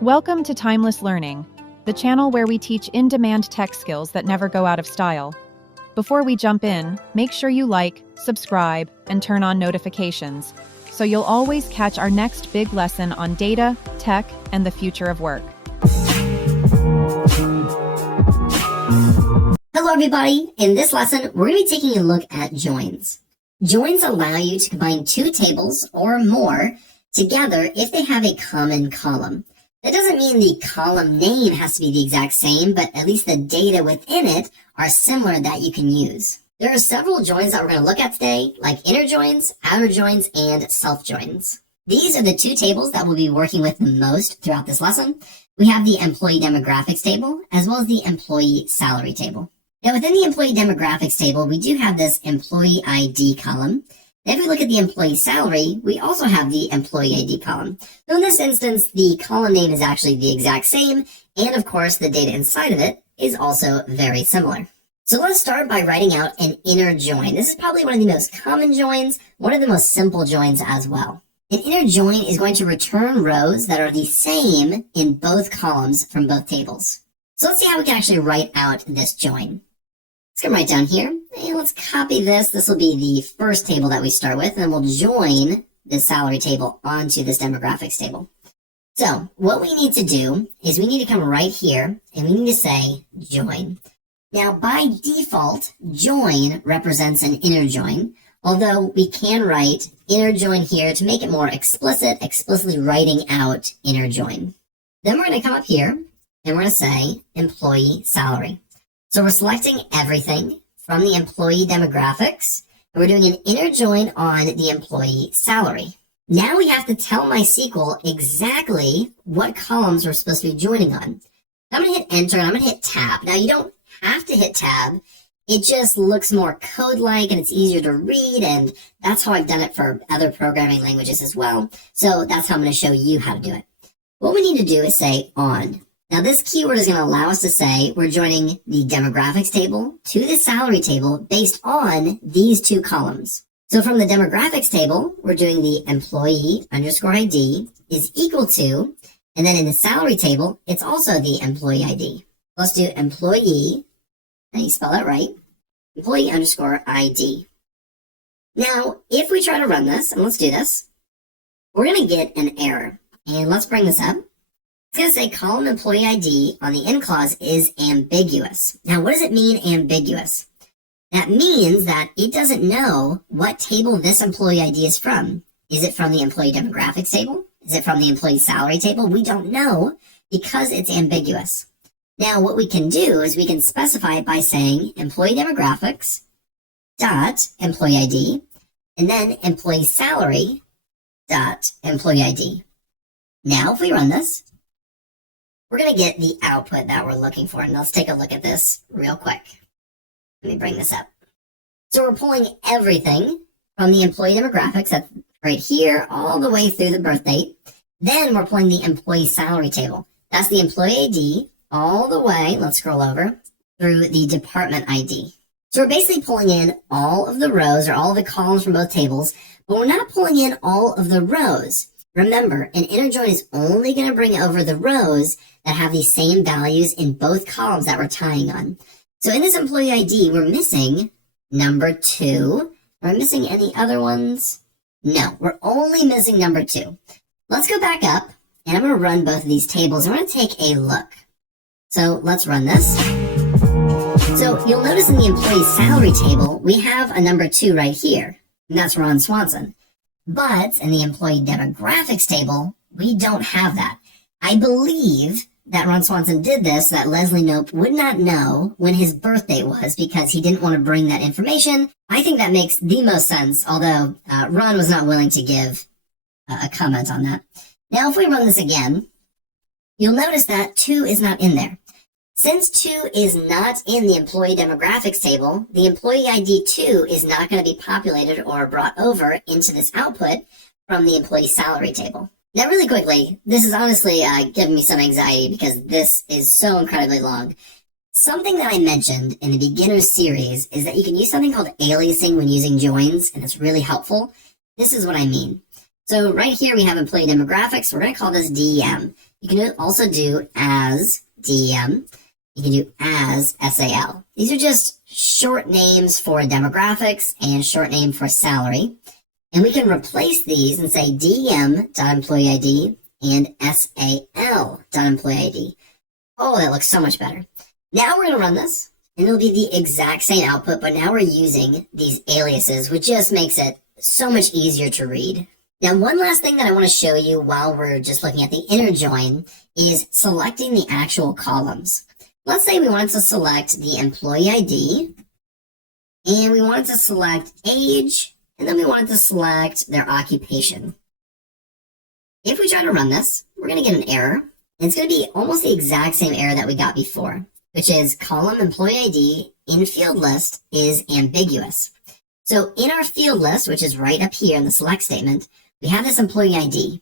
Welcome to Timeless Learning, the channel where we teach in-demand tech skills that never go out of style. Before we jump in, make sure you like, subscribe, and turn on notifications, so you'll always catch our next big lesson on data, tech, and the future of work. Hello everybody! In this lesson, we're going to be taking a look at joins. Joins allow you to combine two tables or more together if they have a common column. That doesn't mean the column name has to be the exact same, but at least the data within it are similar that you can use. There are several joins that we're going to look at today, like inner joins, outer joins, and self joins. These are the two tables that we'll be working with the most throughout this lesson. We have the employee demographics table, as well as the employee salary table. Now within the employee demographics table, we do have this employee ID column. If we look at the employee salary, we also have the employee ID column. So in this instance, the column name is actually the exact same, and of course the data inside of it is also very similar. So let's start by writing out an inner join. This is probably one of the most common joins, one of the most simple joins as well. An inner join is going to return rows that are the same in both columns from both tables. So let's see how we can actually write out this join. Let's come right down here, and let's copy this. This will be the first table that we start with, and then we'll join the salary table onto this demographics table. So what we need to do is we need to come right here, and we need to say join. Now, by default, join represents an inner join, although we can write inner join here to make it more explicit, explicitly writing out inner join. Then we're going to come up here, and we're going to say employee salary. So we're selecting everything from the employee demographics, and we're doing an inner join on the employee salary. Now we have to tell MySQL exactly what columns we're supposed to be joining on. I'm going to hit enter, and I'm going to hit tab. Now you don't have to hit tab. It just looks more code-like, and it's easier to read, and that's how I've done it for other programming languages as well. So that's how I'm going to show you how to do it. What we need to do is say on. Now this keyword is going to allow us to say we're joining the demographics table to the salary table based on these two columns. So from the demographics table, we're doing the employee underscore ID is equal to, and then in the salary table, it's also the employee ID. Let's do employee, and you spell that right, employee underscore ID. Now, if we try to run this, and let's do this, we're going to get an error. And let's bring this up. It's going to say column employee ID on the end clause is ambiguous. Now, what does it mean ambiguous? That means that it doesn't know what table this employee ID is from. Is it from the employee demographics table? Is it from the employee salary table? We don't know because it's ambiguous. Now, what we can do is we can specify it by saying employee demographics dot employee ID and then employee salary dot employee ID. Now, if we run this, we're going to get the output that we're looking for. And let's take a look at this real quick. Let me bring this up. So we're pulling everything from the employee demographics, that's right here, all the way through the birth date. Then we're pulling the employee salary table. That's the employee ID all the way, let's scroll over, through the department ID. So we're basically pulling in all of the rows or all of the columns from both tables, but we're not pulling in all of the rows. Remember, an inner join is only going to bring over the rows that have the same values in both columns that we're tying on. So in this employee ID, we're missing number 2. Are we missing any other ones? No, we're only missing number 2. Let's go back up, and I'm going to run both of these tables. I'm going to take a look. So let's run this. So you'll notice in the employee salary table, we have a number 2 right here, and that's Ron Swanson. But in the employee demographics table, we don't have that. I believe that Ron Swanson did this so that Leslie Knope would not know when his birthday was because he didn't want to bring that information. I think that makes the most sense, although Ron was not willing to give a comment on that. Now, if we run this again, you'll notice that 2 is not in there. Since 2 is not in the employee demographics table, the employee ID 2 is not going to be populated or brought over into this output from the employee salary table. Now, really quickly, this is honestly giving me some anxiety because this is so incredibly long. Something that I mentioned in the beginner series is that you can use something called aliasing when using joins, and it's really helpful. This is what I mean. So right here we have employee demographics. We're going to call this DEM. You can also do as DEM. You can do as SAL. These are just short names for demographics and short name for salary. And we can replace these and say DEM.employeeID and SAL.employeeID. Oh, that looks so much better. Now we're going to run this, and it'll be the exact same output, but now we're using these aliases, which just makes it so much easier to read. Now, one last thing that I want to show you while we're just looking at the inner join is selecting the actual columns. Let's say we wanted to select the employee ID, and we wanted to select age, and then we wanted to select their occupation. If we try to run this, we're going to get an error, and it's going to be almost the exact same error that we got before, which is column employee ID in field list is ambiguous. So in our field list, which is right up here in the select statement, we have this employee ID.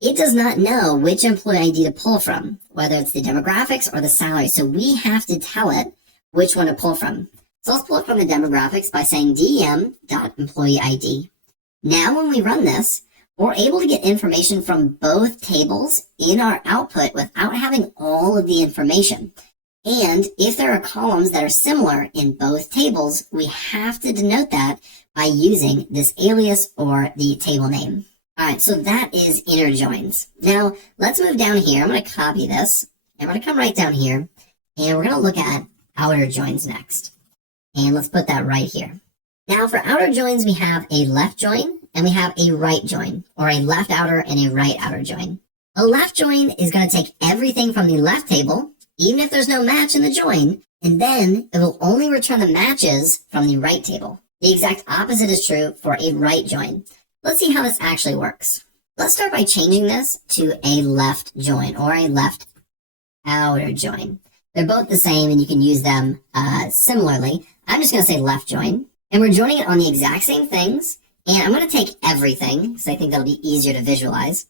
It does not know which employee ID to pull from, whether it's the demographics or the salary. So we have to tell it which one to pull from. So let's pull it from the demographics by saying DEM.employeeID. Now when we run this, we're able to get information from both tables in our output without having all of the information. And if there are columns that are similar in both tables, we have to denote that by using this alias or the table name. All right, so that is inner joins. Now, let's move down here. I'm going to copy this, and we're going to come right down here, and we're going to look at outer joins next. And let's put that right here. Now, for outer joins, we have a left join, and we have a right join, or a left outer and a right outer join. A left join is going to take everything from the left table, even if there's no match in the join, and then it will only return the matches from the right table. The exact opposite is true for a right join. Let's see how this actually works. Let's start by changing this to a left join or a left outer join. They're both the same and you can use them similarly. I'm just going to say left join, and we're joining it on the exact same things. And I'm going to take everything because I think that'll be easier to visualize.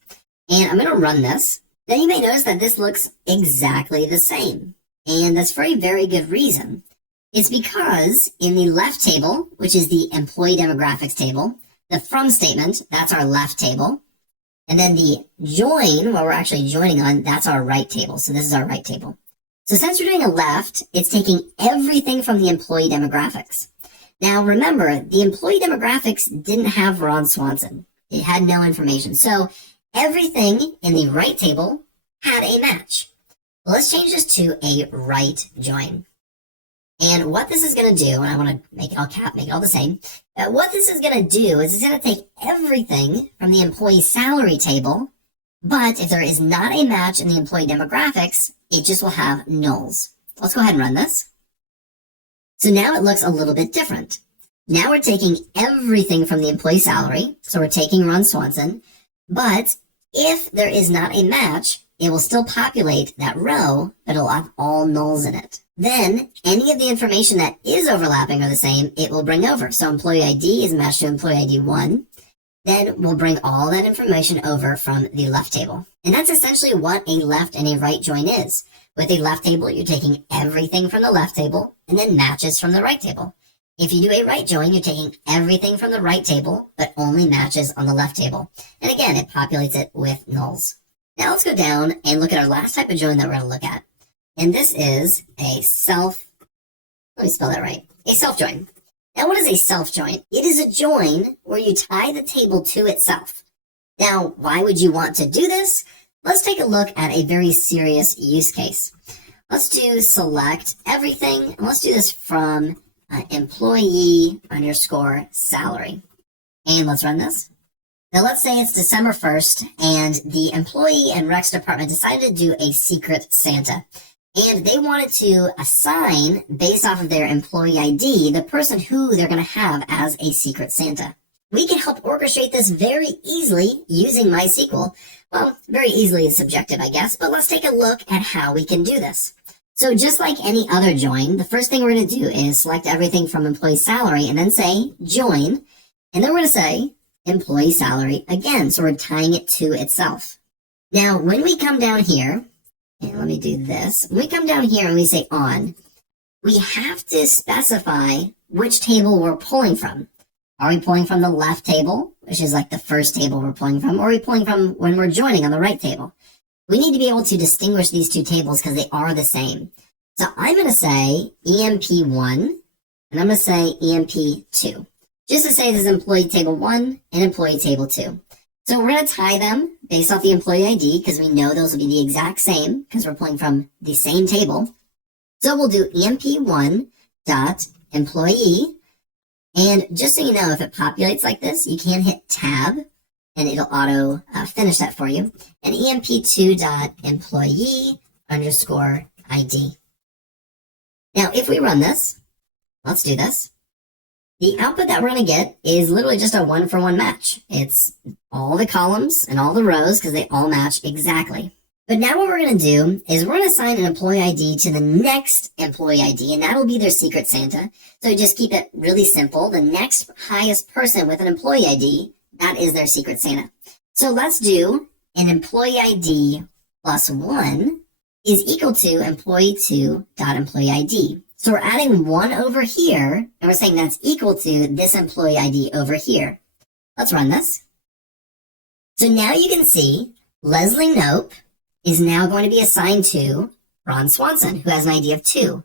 And I'm going to run this. Then you may notice that this looks exactly the same. And that's for a very good reason. It's because in the left table, which is the employee demographics table, the from statement, that's our left table. And then the join, what we're actually joining on, that's our right table. So this is our right table. So since we're doing a left, it's taking everything from the employee demographics. Now remember, the employee demographics didn't have Ron Swanson. It had no information. So everything in the right table had a match. Well, let's change this to a right join. And what this is going to do, and I want to make it all cap, make it all the same. What this is going to do is it's going to take everything from the employee salary table, but if there is not a match in the employee demographics, it just will have nulls. Let's go ahead and run this. So now it looks a little bit different. Now we're taking everything from the employee salary, so we're taking Ron Swanson, but if there is not a match, it will still populate that row, but it'll have all nulls in it. Then, any of the information that is overlapping or the same, it will bring over. So employee ID is matched to employee ID 1. Then we'll bring all that information over from the left table. And that's essentially what a left and a right join is. With a left table, you're taking everything from the left table and then matches from the right table. If you do a right join, you're taking everything from the right table, but only matches on the left table. And again, it populates it with nulls. Now let's go down and look at our last type of join that we're going to look at. And this is a let me spell that right, a self join. Now what is a self join? It is a join where you tie the table to itself. Now, why would you want to do this? Let's take a look at a very serious use case. Let's do select everything, and let's do this from employee underscore salary. And let's run this. Now let's say it's December 1st, and the employee and Rex department decided to do a secret Santa. And they wanted to assign, based off of their employee ID, the person who they're going to have as a secret Santa. We can help orchestrate this very easily using MySQL. Well, very easily is subjective, I guess, but let's take a look at how we can do this. So just like any other join, the first thing we're going to do is select everything from employee salary and then say join, and then we're going to say employee salary again. So we're tying it to itself. Now, when we come down here, and let me do this. When we come down here and we say on, we have to specify which table we're pulling from. Are we pulling from the left table, which is like the first table we're pulling from, or are we pulling from when we're joining on the right table? we need to be able to distinguish these two tables because they are the same. So I'm going to say EMP1 and I'm going to say EMP2, just to say this is employee table 1 and employee table 2. So we're going to tie them based off the employee ID because we know those will be the exact same because we're pulling from the same table. So we'll do EMP1 dot employee. And just so you know, if it populates like this, you can hit tab and it'll auto finish that for you. And EMP2 dot employee underscore ID. Now, if we run this, let's do this. The output that we're going to get is literally just a one-for-one match. It's all the columns and all the rows because they all match exactly. But now what we're going to do is we're going to assign an employee ID to the next employee ID, and that'll be their secret Santa. So just keep it really simple. The next highest person with an employee ID, that is their secret Santa. So let's do an employee ID plus 1 is equal to employee2.employee ID. So we're adding 1 over here, and we're saying that's equal to this employee ID over here. Let's run this. So now you can see Leslie Knope is now going to be assigned to Ron Swanson, who has an ID of 2.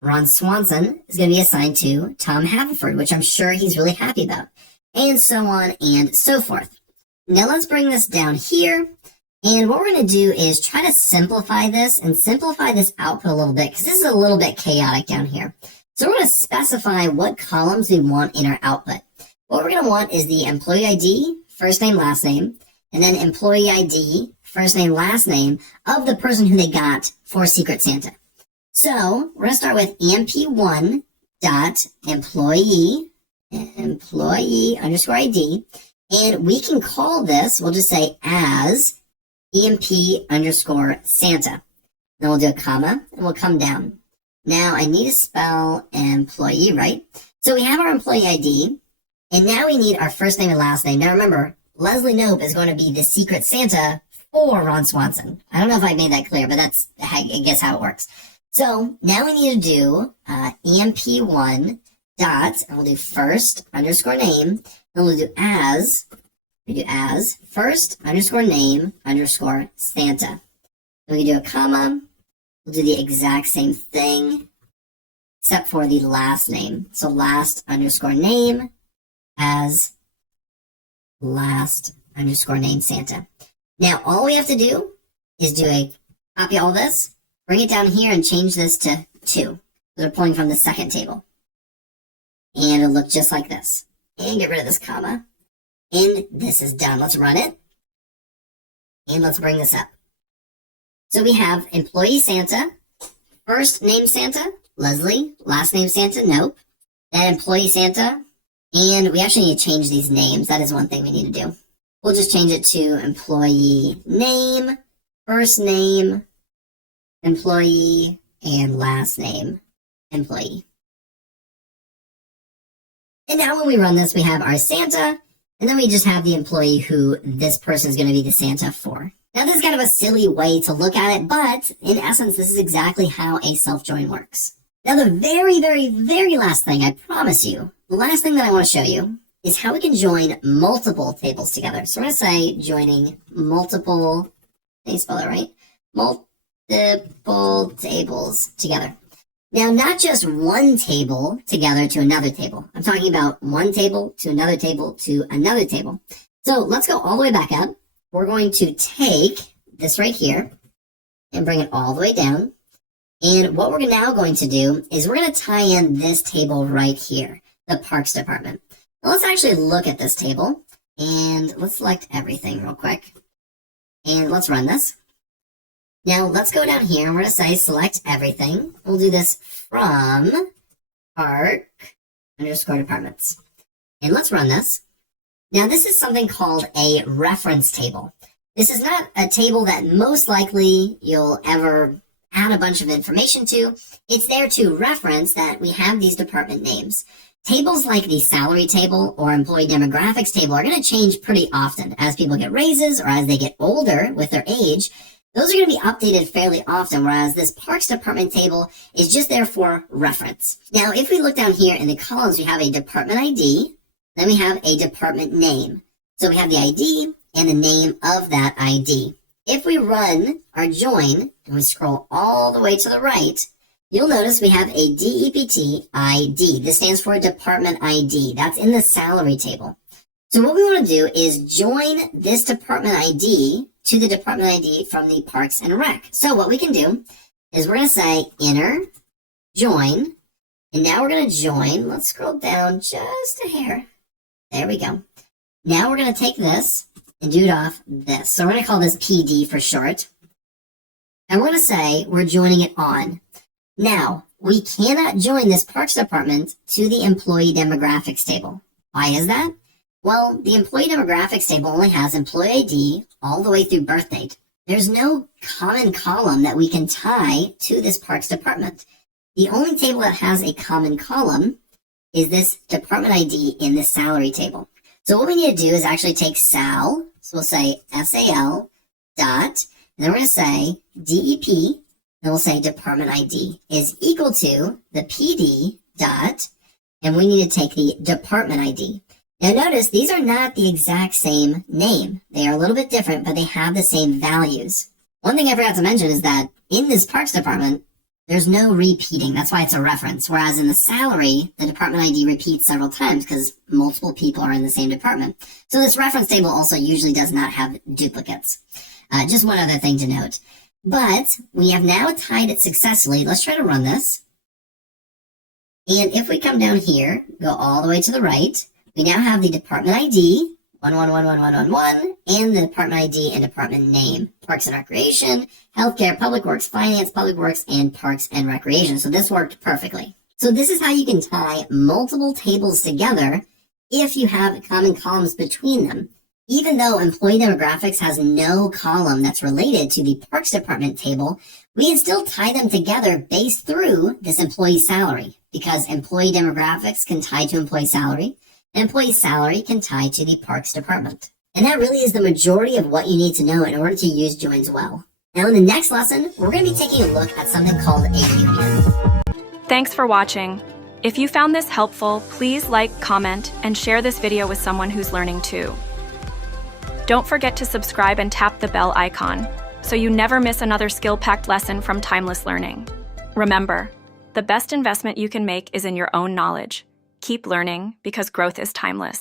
Ron Swanson is going to be assigned to Tom Haverford, which I'm sure he's really happy about, and so on and so forth. Now let's bring this down here. And what we're going to do is try to simplify this and simplify this output a little bit because this is a little bit chaotic down here. So we're going to specify what columns we want in our output. What we're going to want is the employee ID, first name, last name, and then employee ID, first name, last name of the person who they got for Secret Santa. So we're going to start with EMP1 dot employee underscore ID. And we can call this, we'll just say as EMP underscore Santa. Then we'll do a comma and we'll come down. Now I need to spell employee right. So we have our employee ID and now we need our first name and last name. Now remember, Leslie Knope is going to be the secret Santa for Ron Swanson. I don't know if I made that clear, but that's, I guess, how it works. So now we need to do EMP1 dot, and we'll do first underscore name, and we'll do as first underscore name underscore Santa. Then we can do a comma. We'll do the exact same thing, except for the last name. So last underscore name as last underscore name Santa. Now all we have to do is copy all this, bring it down here and change this to 2. They're pulling from the second table. And it'll look just like this. And get rid of this comma. And this is done. Let's run it. And let's bring this up. So we have employee Santa, first name Santa, Leslie, last name Santa, Knope. Then employee Santa. And we actually need to change these names. That is one thing we need to do. We'll just change it to employee name, first name, employee, and last name, employee. And now when we run this, we have our Santa, and then we just have the employee who this person is going to be the Santa for. Now this is kind of a silly way to look at it, but in essence, this is exactly how a self-join works. Now the very, very, very last thing, I promise you, the last thing that I want to show you is how we can join multiple tables together. So we're going to say joining multiple, can you spell that right? Multiple tables together. Now, not just one table together to another table. I'm talking about one table to another table to another table. So let's go all the way back up. We're going to take this right here and bring it all the way down. And what we're now going to do is we're going to tie in this table right here, the Parks Department. Now let's actually look at this table and let's select everything real quick. And let's run this. Now let's go down here and we're going to say select everything. We'll do this from park underscore departments. And let's run this. Now this is something called a reference table. This is not a table that most likely you'll ever add a bunch of information to. It's there to reference that we have these department names. Tables like the salary table or employee demographics table are going to change pretty often as people get raises or as they get older with their age. Those are going to be updated fairly often, whereas this Parks Department table is just there for reference. Now, if we look down here in the columns, we have a department ID, then we have a department name. So we have the ID and the name of that ID. If we run our join and we scroll all the way to the right, you'll notice we have a DEPT ID. This stands for Department ID. That's in the salary table. So what we want to do is join this Department ID to the Department ID from the Parks and Rec. So what we can do is we're going to say inner join, and now we're going to join. Let's scroll down just a hair. There we go. Now we're going to take this and do it off this. So we're going to call this PD for short. And we're going to say we're joining it on. Now, we cannot join this Parks Department to the Employee Demographics table. Why is that? Well, the Employee Demographics table only has Employee ID all the way through birth date. There's no common column that we can tie to this Parks Department. The only table that has a common column is this Department ID in the salary table. So what we need to do is actually take SAL, so we'll say SAL dot, and then we're going to say DEP, and we'll say Department ID is equal to the PD dot, and we need to take the Department ID. Now notice these are not the exact same name. They are a little bit different, but they have the same values. One thing I forgot to mention is that in this Parks Department, there's no repeating. That's why it's a reference. Whereas in the salary, the Department ID repeats several times because multiple people are in the same department. So this reference table also usually does not have duplicates. Just one other thing to note. But we have now tied it successfully. Let's try to run this. And if we come down here, go all the way to the right, we now have the Department ID, 11111111, and the Department ID and Department name, Parks and Recreation, Healthcare, Public Works, Finance, Public Works, and Parks and Recreation. So this worked perfectly. So this is how you can tie multiple tables together if you have common columns between them. Even though Employee Demographics has no column that's related to the Parks Department table, we can still tie them together based through this employee salary, because Employee Demographics can tie to employee salary, and employee salary can tie to the Parks Department. And that really is the majority of what you need to know in order to use joins well. Now in the next lesson, we're going to be taking a look at something called a union. Thanks for watching. If you found this helpful, please like, comment, and share this video with someone who's learning too. Don't forget to subscribe and tap the bell icon so you never miss another skill-packed lesson from Timeless Learning. Remember, the best investment you can make is in your own knowledge. Keep learning because growth is timeless.